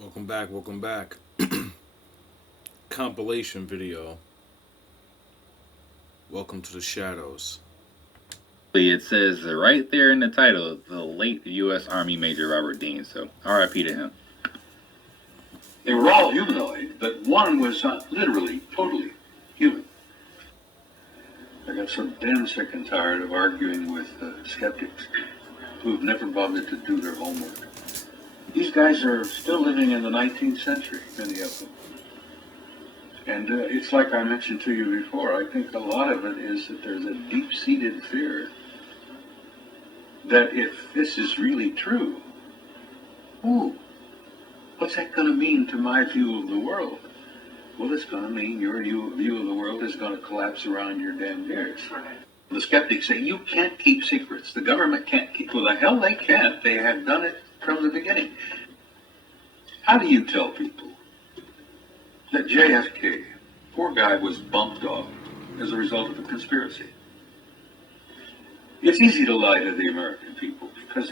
Welcome back, welcome back. Compilation video. Welcome to the shadows. It says right there in the title, the late U.S. Army Major Robert Dean. So R.I.P. to him. They were all humanoid, but one was literally, totally human. I got so damn sick and tired of arguing with skeptics who've never bothered to do their homework. These guys are still living in the 19th century, many of them. And it's like I mentioned to you before, I think a lot of it is that there's a deep-seated fear that if this is really true, ooh, what's that going to mean to my view of the world? Well, it's going to mean your view of the world is going to collapse around your damn ears. The skeptics say, you can't keep secrets. The government can't keep... Well, the hell they can't. They have done it from the beginning. How do you tell people that JFK, poor guy, was bumped off as a result of a conspiracy? It's easy to lie to the American people because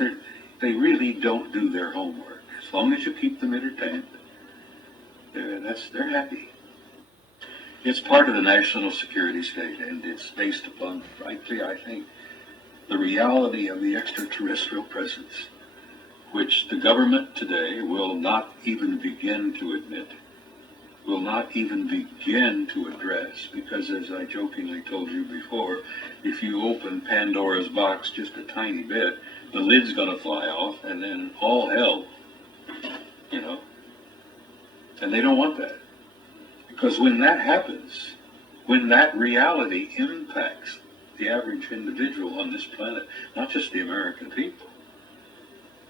they really don't do their homework. As long as you keep them entertained, they're happy. It's part of the national security state, and it's based upon, frankly, I think, the reality of the extraterrestrial presence, which the government today will not even begin to admit, will not even begin to address, because as I jokingly told you before, if you open Pandora's box just a tiny bit, the lid's going to fly off, and then all hell, you know. And they don't want that. Because when that happens, when that reality impacts the average individual on this planet, not just the American people,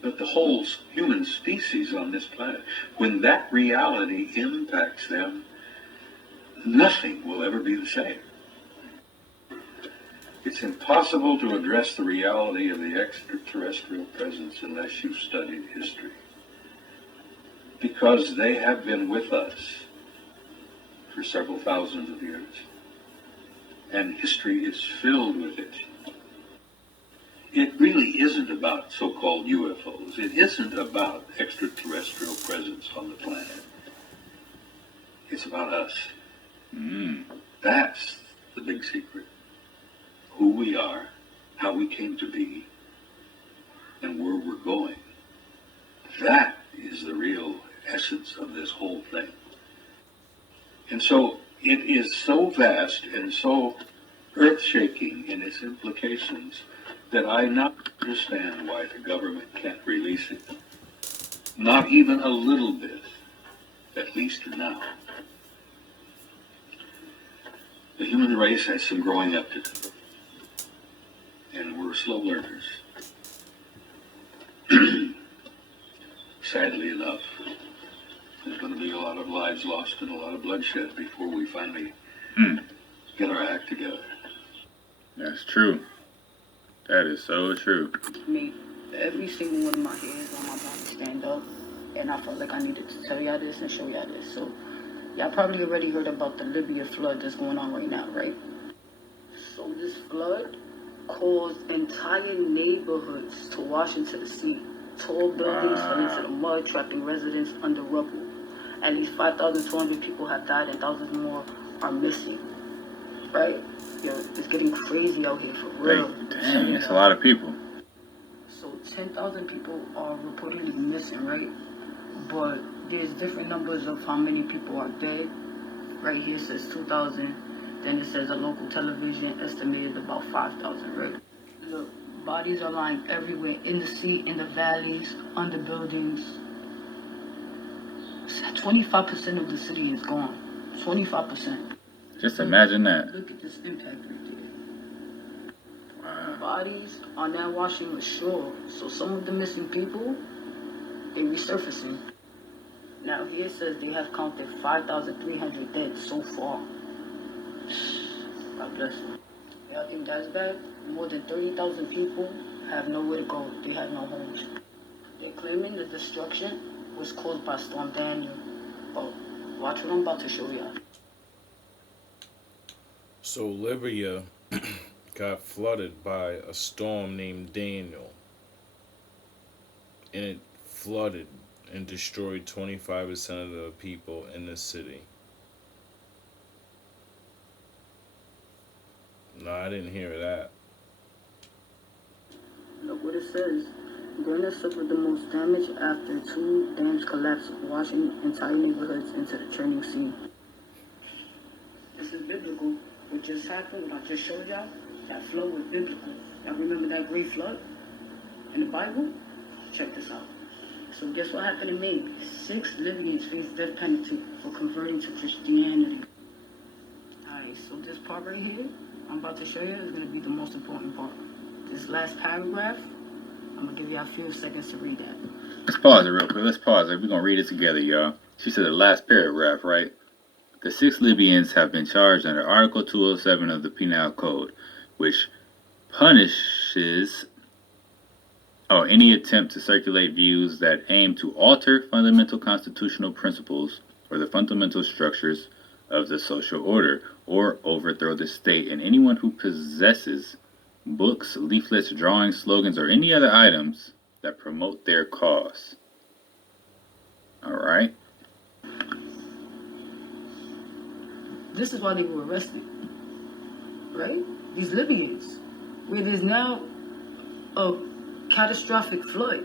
but the whole human species on this planet, when that reality impacts them, nothing will ever be the same. It's impossible to address the reality of the extraterrestrial presence unless you've studied history. Because they have been with us for several thousands of years. And history is filled with it. It really isn't about so-called UFOs. It isn't about extraterrestrial presence on the planet. It's about us. That's the big secret. Who we are, how we came to be, and where we're going. That is the real essence of this whole thing. And so it is so vast and so earth-shaking in its implications that I not understand why the government can't release it. Not even a little bit, at least now. The human race has some growing up to do. And we're slow learners. Sadly enough, there's going to be a lot of lives lost and a lot of bloodshed before we finally get our act together. That's true. That is so true. Made every single one of my hairs on my body stand up, and I felt like I needed to tell y'all this and show y'all this. So, y'all probably already heard about the Libya flood that's going on right now, right? So this flood caused entire neighborhoods to wash into the sea. Tall buildings fell into the mud, trapping residents under rubble. At least 5,200 people have died and thousands more are missing. Right? Yo, it's getting crazy out here for real. Dang, that's a lot of people. So 10,000 people are reportedly missing, right? But there's different numbers of how many people are dead. Right here it says 2,000. Then it says a local television estimated about 5,000, right? Look, bodies are lying everywhere, in the sea, in the valleys, under buildings. 25% of the city is gone. 25%. Just imagine that. Look at this impact right there. Wow. Bodies are now washing ashore. So some of the missing people, they're resurfacing. Now here it says they have counted 5,300 dead so far. God bless them. Y'all think that's bad? More than 30,000 people have nowhere to go. They have no homes. They're claiming the destruction was caused by Storm Daniel. But watch what I'm about to show y'all. So Libya got flooded by a storm named Daniel. And it flooded and destroyed 25% of the people in the city. No, I didn't hear that. Look what it says. Burner suffered the most damage after 2 dams collapsed, washing entire neighborhoods into the churning sea. This is biblical. What just happened, what I just showed y'all, that flood was biblical. Y'all remember that great flood in the Bible? Check this out. So guess what happened in May? 6 Libyans faced death penalty for converting to Christianity. Alright, so this part right here, I'm about to show you, is going to be the most important part. This last paragraph, I'm going to give you a few seconds to read that. Let's pause it real quick. Let's pause it. We're going to read it together, y'all. She said the last paragraph, right? The 6 Libyans have been charged under Article 207 of the Penal Code, which punishes any attempt to circulate views that aim to alter fundamental constitutional principles or the fundamental structures of the social order or overthrow the state, and anyone who possesses books, leaflets, drawings, slogans, or any other items that promote their cause. All right. This is why they were arrested, right? These Libyans, where there's now a catastrophic flood.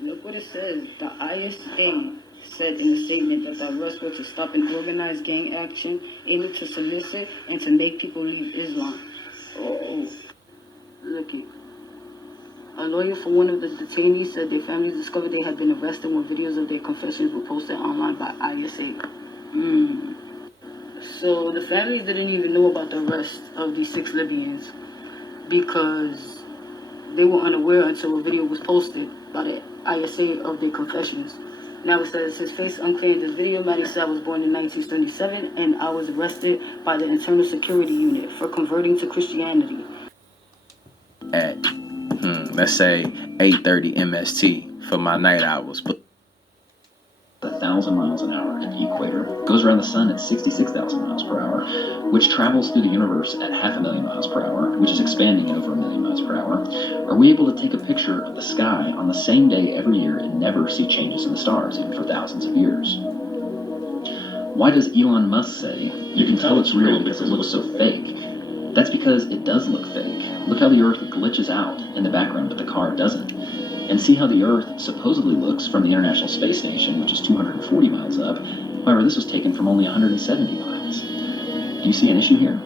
Look what it says. The ISA said in a statement that the arrests were to stop an organized gang action aiming to solicit and to make people leave Islam. Oh, looky. A lawyer for one of the detainees said their families discovered they had been arrested when videos of their confessions were posted online by ISA. So the families didn't even know about the arrest of these 6 Libyans because they were unaware until a video was posted by the ISA of their confessions. Now it says, his face unclear in this video. Maddie said, I was born in 1977 and I was arrested by the Internal Security Unit for converting to Christianity. At, let's say 8:30 MST for my night hours. 1,000 miles an hour at the equator, goes around the sun at 66,000 miles per hour, which travels through the universe at 500,000 miles per hour, which is expanding at over 1,000,000 miles per hour. Are we able to take a picture of the sky on the same day every year and never see changes in the stars, even for thousands of years? Why does Elon Musk say, you can tell it's real because it looks so fake? That's because it does look fake. Look how the Earth glitches out in the background, but the car doesn't. And see how the Earth supposedly looks from the International Space Station, which is 240 miles up. However, this was taken from only 170 miles. Do you see an issue here?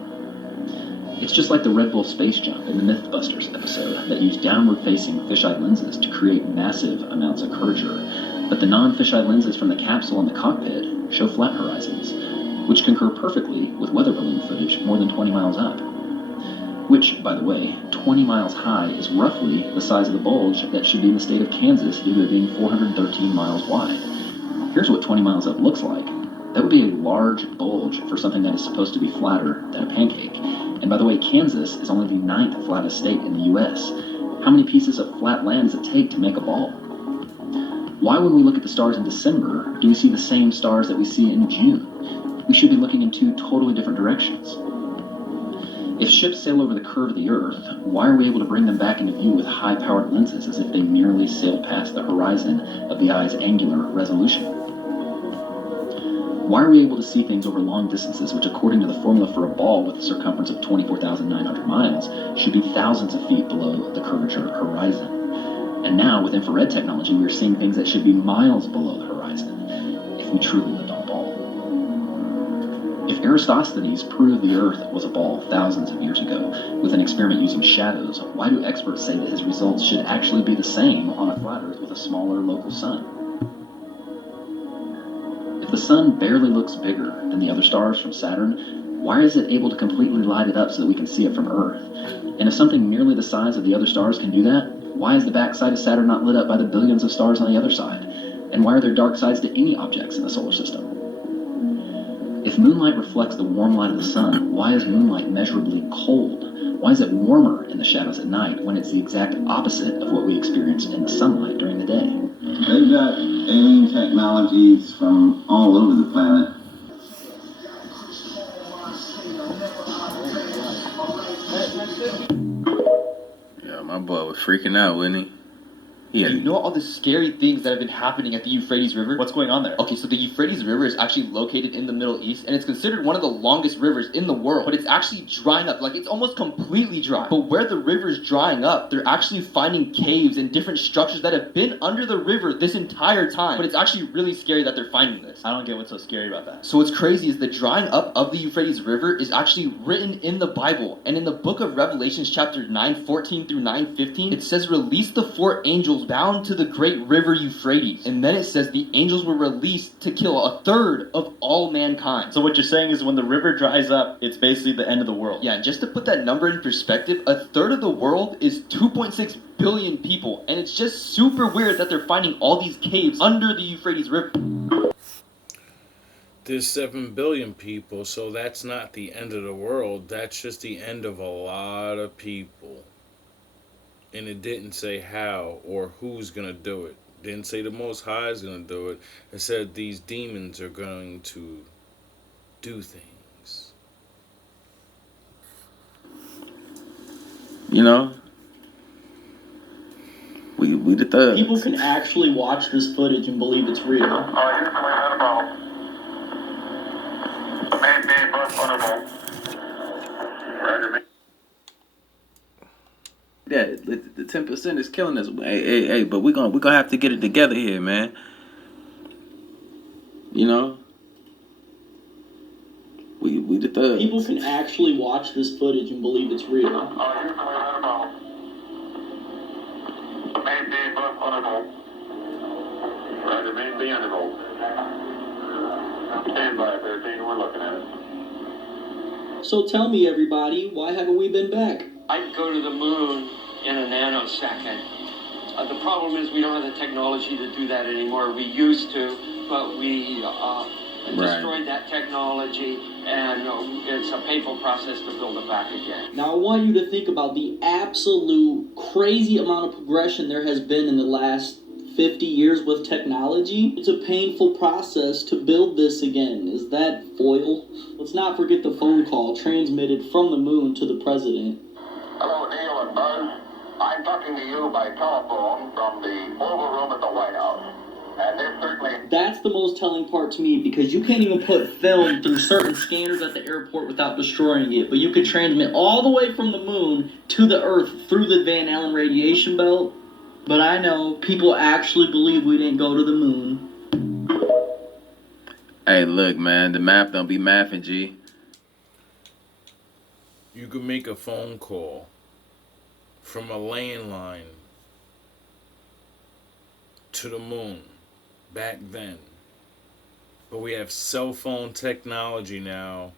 It's just like the Red Bull space jump in the Mythbusters episode that used downward-facing fisheye lenses to create massive amounts of curvature. But the non-fisheye lenses from the capsule in the cockpit show flat horizons, which concur perfectly with weather balloon footage more than 20 miles up. Which, by the way, 20 miles high is roughly the size of the bulge that should be in the state of Kansas due to it being 413 miles wide. Here's what 20 miles up looks like. That would be a large bulge for something that is supposed to be flatter than a pancake. And by the way, Kansas is only the 9th flattest state in the U.S. How many pieces of flat land does it take to make a ball? Why, when we look at the stars in December, do we see the same stars that we see in June? We should be looking in 2 totally different directions. If ships sail over the curve of the Earth, why are we able to bring them back into view with high-powered lenses as if they merely sailed past the horizon of the eye's angular resolution? Why are we able to see things over long distances, which according to the formula for a ball with a circumference of 24,900 miles, should be thousands of feet below the curvature horizon? And now, with infrared technology, we are seeing things that should be miles below the horizon, if we truly lived on a ball. If Eratosthenes proved the Earth was a ball thousands of years ago with an experiment using shadows, why do experts say that his results should actually be the same on a flat Earth with a smaller local sun? If the sun barely looks bigger than the other stars from Saturn, why is it able to completely light it up so that we can see it from Earth? And if something nearly the size of the other stars can do that, why is the backside of Saturn not lit up by the billions of stars on the other side? And why are there dark sides to any objects in the solar system? If moonlight reflects the warm light of the sun, why is moonlight measurably cold? Why is it warmer in the shadows at night when it's the exact opposite of what we experience in the sunlight during the day? They've got alien technologies from all over the planet. Yeah, my boy was freaking out, wasn't he? Yeah. You know all the scary things that have been happening at the Euphrates River? What's going on there? Okay, so the Euphrates River is actually located in the Middle East, and it's considered one of the longest rivers in the world, but it's actually drying up. Like, it's almost completely dry. But where the river is drying up, they're actually finding caves and different structures that have been under the river this entire time. But it's actually really scary that they're finding this. I don't get what's so scary about that. So what's crazy is the drying up of the Euphrates River is actually written in the Bible. And in the book of Revelations chapter 9:14 through 9:15, it says, "Release the 4 angels bound to the great river Euphrates." And then it says the angels were released to kill 1/3 of all mankind. So what you're saying is when the river dries up, it's basically the end of the world. Yeah, and just to put that number in perspective, 1/3 of the world is 2.6 billion people. And it's just super weird that they're finding all these caves under the Euphrates River. There's 7 billion people, so that's not the end of the world. That's just the end of a lot of people. And it didn't say how or who's going to do it. Didn't say the Most High is going to do it. It said these demons are going to do things. You know? We the thugs. People can actually watch this footage and believe it's real. Yeah, the 10% is killing us. Hey, but we're gonna have to get it together here, man. You know? We the thugs. People can actually watch this footage and believe it's real. Stand by 13, we're looking at it. So tell me, everybody, why haven't we been back? I'd go to the moon in a nanosecond. The problem is we don't have the technology to do that anymore. We used to, but we destroyed that technology, and it's a painful process to build it back again. Now, I want you to think about the absolute crazy amount of progression there has been in the last 50 years with technology. It's a painful process to build this again. Is that foil? Let's not forget the phone call transmitted from the moon to the president. Hello, Neil and Buzz. I'm talking to you by telephone from the Oval Room at the White House. And this certainly... That's the most telling part to me, because you can't even put film through certain scanners at the airport without destroying it, but you could transmit all the way from the moon to the Earth through the Van Allen radiation belt. But I know people actually believe we didn't go to the moon. Hey, look, man, the math don't be mathing, G. You could make a phone call from a landline to the moon back then. But we have cell phone technology now,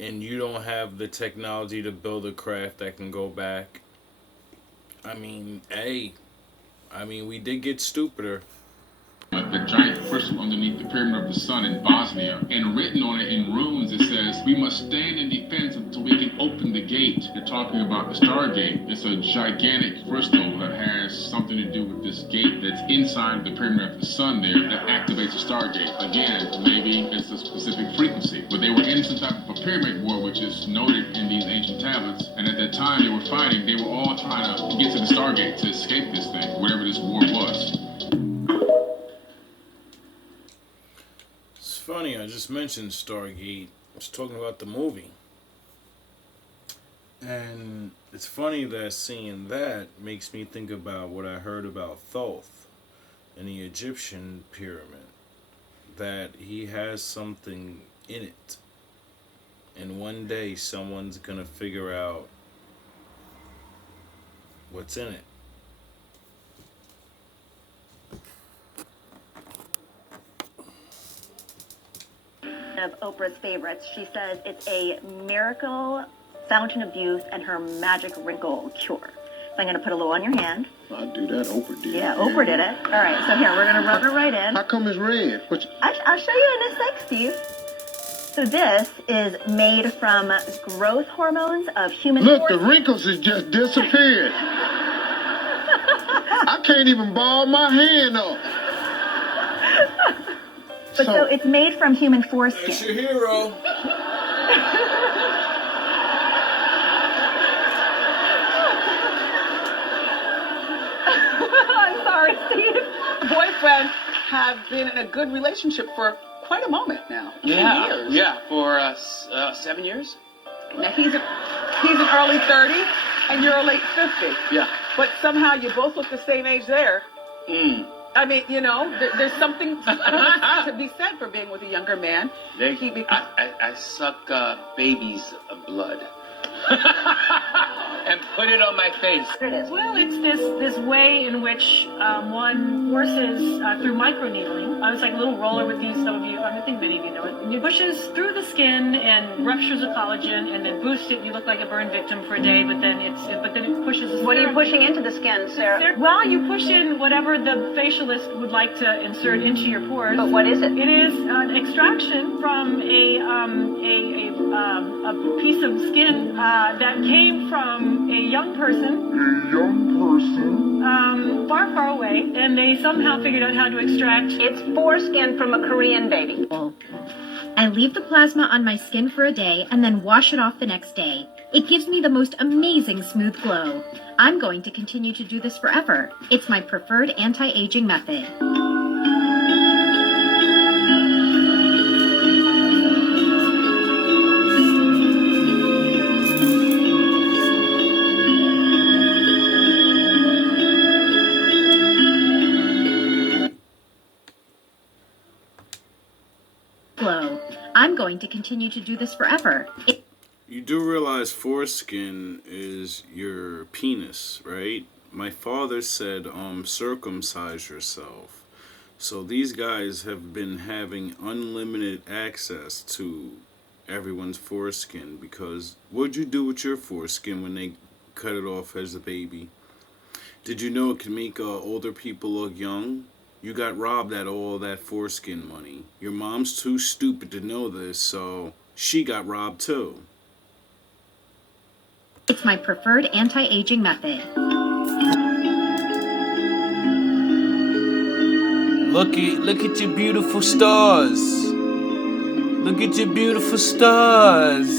and you don't have the technology to build a craft that can go back. I mean, we did get stupider. The giant crystal underneath the pyramid of the sun in Bosnia, and written on it in runes it says, "We must stand in defense until we can open the gate." They're talking about the Stargate. It's a gigantic crystal that has something to do with this gate that's inside the pyramid of the sun there that activates the Stargate. Again, maybe it's a specific frequency, but they were in some type of a pyramid war, which is noted in these ancient tablets, and at that time they were fighting. They were all trying to get to the Stargate to escape this thing, whatever this war was. It's funny, I just mentioned Stargate. I was talking about the movie. And it's funny that seeing that makes me think about what I heard about Thoth in the Egyptian pyramid. That he has something in it. And one day someone's gonna figure out what's in it. Of Oprah's favorites. She says it's a miracle fountain of youth and her magic wrinkle cure. So I'm going to put a little on your hand. I do that. Oprah did. Yeah, Oprah did it. All right, so here, we're going to rub it right in. How come it's red? I'll show you in a sec, Steve. So this is made from growth hormones of human... Look, the wrinkles has just disappeared. I can't even ball my hand up. But so it's made from human foreskin. It's your hero. I'm sorry. girlfriend have been in a good relationship for quite a moment now. Years. Yeah, for 7 years. Now he's an early 30 and you're a late 50. Yeah. But somehow you both look the same age there. I mean, you know, there's something to be said for being with a younger man. I suck baby's blood. And put it on my face. Well, it's this way in which one forces through microneedling. It's like a little roller with these. Some of you, I think many of you know it. And it pushes through the skin and ruptures the collagen, and then boosts it. You look like a burn victim for a day, but then it pushes. What are you pushing into the skin, Sarah? Well, you push in whatever the facialist would like to insert into your pores. But what is it? It is an extraction from a piece of skin that came from a young person. Far, far away, and they somehow figured out how to extract. It's foreskin from a Korean baby. I leave the plasma on my skin for a day and then wash it off the next day. It gives me the most amazing smooth glow. I'm going to continue to do this forever. It's my preferred anti-aging method. I'm going to continue to do this forever. You do realize foreskin is your penis, right? My father said, circumcise yourself. So these guys have been having unlimited access to everyone's foreskin because what'd you do with your foreskin when they cut it off as a baby? Did you know it can make older people look young? You got robbed at all that foreskin money. Your mom's too stupid to know this, so she got robbed too. It's my preferred anti-aging method. Look at your beautiful stars. Look at your beautiful stars.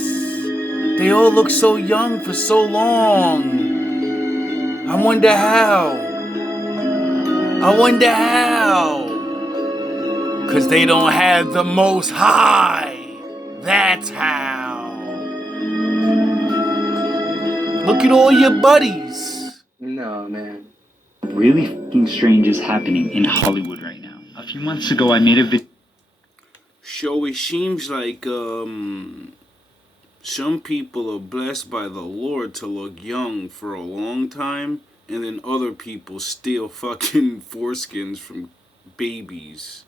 They all look so young for so long. I wonder how. 'Cause they don't have the Most High. That's how. Look at all your buddies. No, man. Really fucking strange is happening in Hollywood right now. A few months ago, I made a video. So it seems like some people are blessed by the Lord to look young for a long time, and then other people steal fucking foreskins from babies.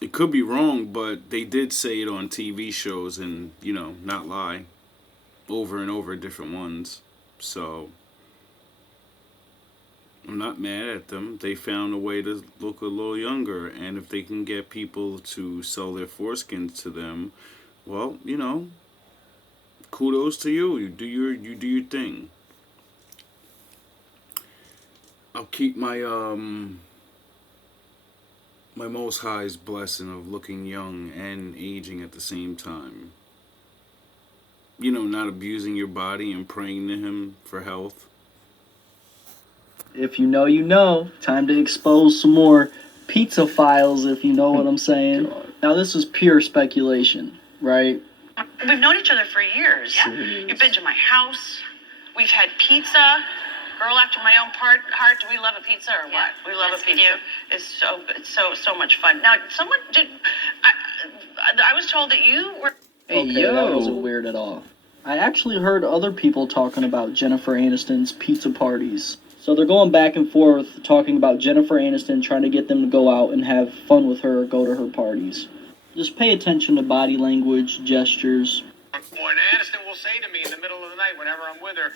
It could be wrong, but they did say it on TV shows and, you know, not lie. Over and over, different ones. So I'm not mad at them. They found a way to look a little younger, and if they can get people to sell their foreskins to them, well, you know, kudos to you. You do your thing. I'll keep my my Most High's blessing of looking young and aging at the same time. You know, not abusing your body and praying to Him for health. If you know, you know. Time to expose some more pizza files, if you know what I'm saying. Now, this is pure speculation, right? We've known each other for years. Yeah. You've been to my house. We've had pizza. Girl after my own heart. Do we love a pizza or what? We love a pizza. It's so much fun. Now, someone did. I was told that you were. Okay, that wasn't weird at all. I actually heard other people talking about Jennifer Aniston's pizza parties. So they're going back and forth talking about Jennifer Aniston trying to get them to go out and have fun with her or go to her parties. Just pay attention to body language, gestures. When Aniston will say to me in the middle of the night, whenever I'm with her,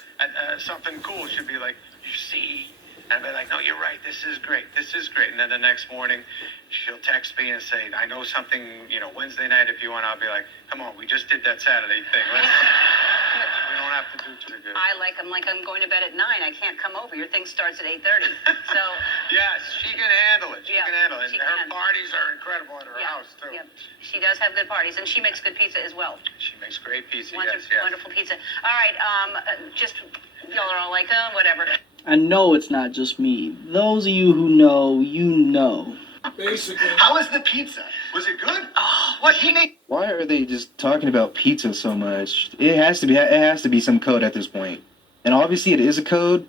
something cool, she'll be like, you see? And I'll be like, no, you're right, this is great. And then the next morning, she'll text me and say, I know something, Wednesday night if you want. I'll be like, come on, we just did that Saturday thing. We don't have to do too good. I'm going to bed at 9. I can't come over. Your thing starts at 8:30. So. Yes, she can handle it. She can handle it. And her parties are incredible at her house, too. Yeah. She does have good parties, and she makes good pizza as well. She makes great pizza, Wonderful pizza. All right, y'all are all like, whatever. I know it's not just me. Those of you who know, you know. Basically. How was the pizza? Was it good? Oh, what he make? Why are they just talking about pizza so much? It has to be some code at this point. And obviously it is a code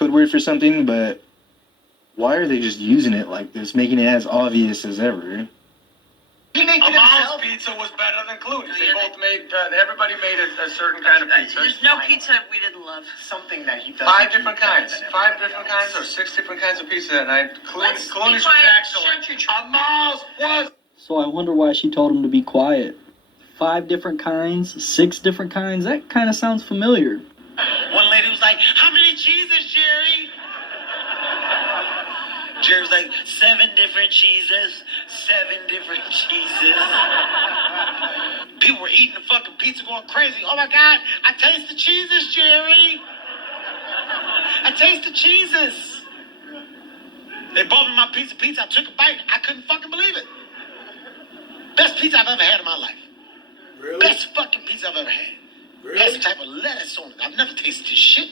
word for something, but why are they just using it like this, making it as obvious as ever? He make it himself. Pizza was better than Clooney's. They both made. Everybody made a certain kind of pizza. There's no pizza we didn't love. Something that he does. 5 different kinds. 5 different kinds or 6 different kinds of pizza that night. Clooney's was excellent. Amal's was. So I wonder why she told him to be quiet. 5 different kinds, 6 different kinds. That kind of sounds familiar. One lady was like, "How many cheeses, Jerry?" Jerry was like, 7 different cheeses. 7 different cheeses. People were eating the fucking pizza going crazy. Oh my God, I taste the cheeses, Jerry. I taste the cheeses. They bought me my piece of pizza. I took a bite. I couldn't fucking believe it. Best pizza I've ever had in my life. Really? Best fucking pizza I've ever had. Really? Has some type of lettuce on it. I've never tasted this shit.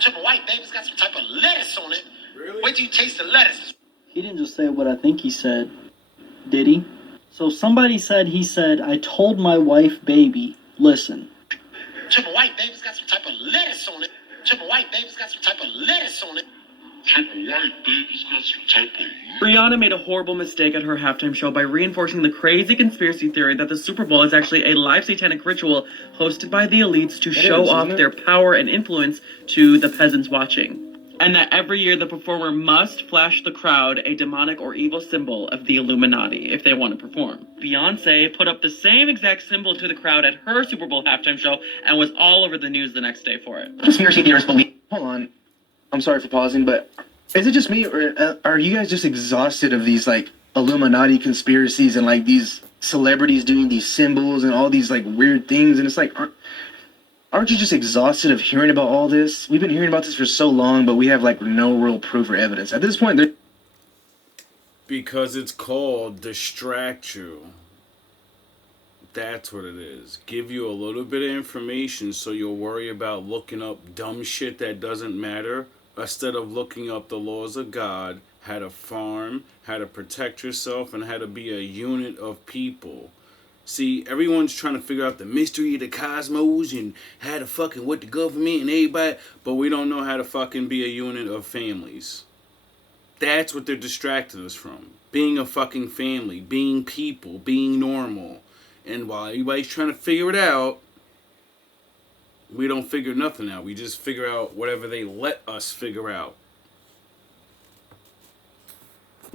Took a white baby's got some type of lettuce on it. Really? Wait till you taste the lettuce. He didn't just say what I think he said, did he? So somebody said he said, I told my wife, baby, listen. Took a white baby's got some type of lettuce on it. Took a white baby's got some type of lettuce on it. Rihanna made a horrible mistake at her halftime show by reinforcing the crazy conspiracy theory that the Super Bowl is actually a live satanic ritual hosted by the elites to show off their power and influence to the peasants watching. And that every year the performer must flash the crowd a demonic or evil symbol of the Illuminati if they want to perform. Beyonce put up the same exact symbol to the crowd at her Super Bowl halftime show and was all over the news the next day for it. Conspiracy theorists believe. Hold on. I'm sorry for pausing, but is it just me, or are you guys just exhausted of these, like, Illuminati conspiracies and, like, these celebrities doing these symbols and all these, like, weird things? And it's like, aren't you just exhausted of hearing about all this? We've been hearing about this for so long, but we have, like, no real proof or evidence. At this point, because it's called distract you. That's what it is. Give you a little bit of information so you'll worry about looking up dumb shit that doesn't matter instead of looking up the laws of God, how to farm, how to protect yourself, and how to be a unit of people. See, everyone's trying to figure out the mystery of the cosmos and how to fucking what the government and everybody, but we don't know how to fucking be a unit of families. That's what they're distracting us from. Being a fucking family, being people, being normal. And while everybody's trying to figure it out, we don't figure nothing out. We just figure out whatever they let us figure out.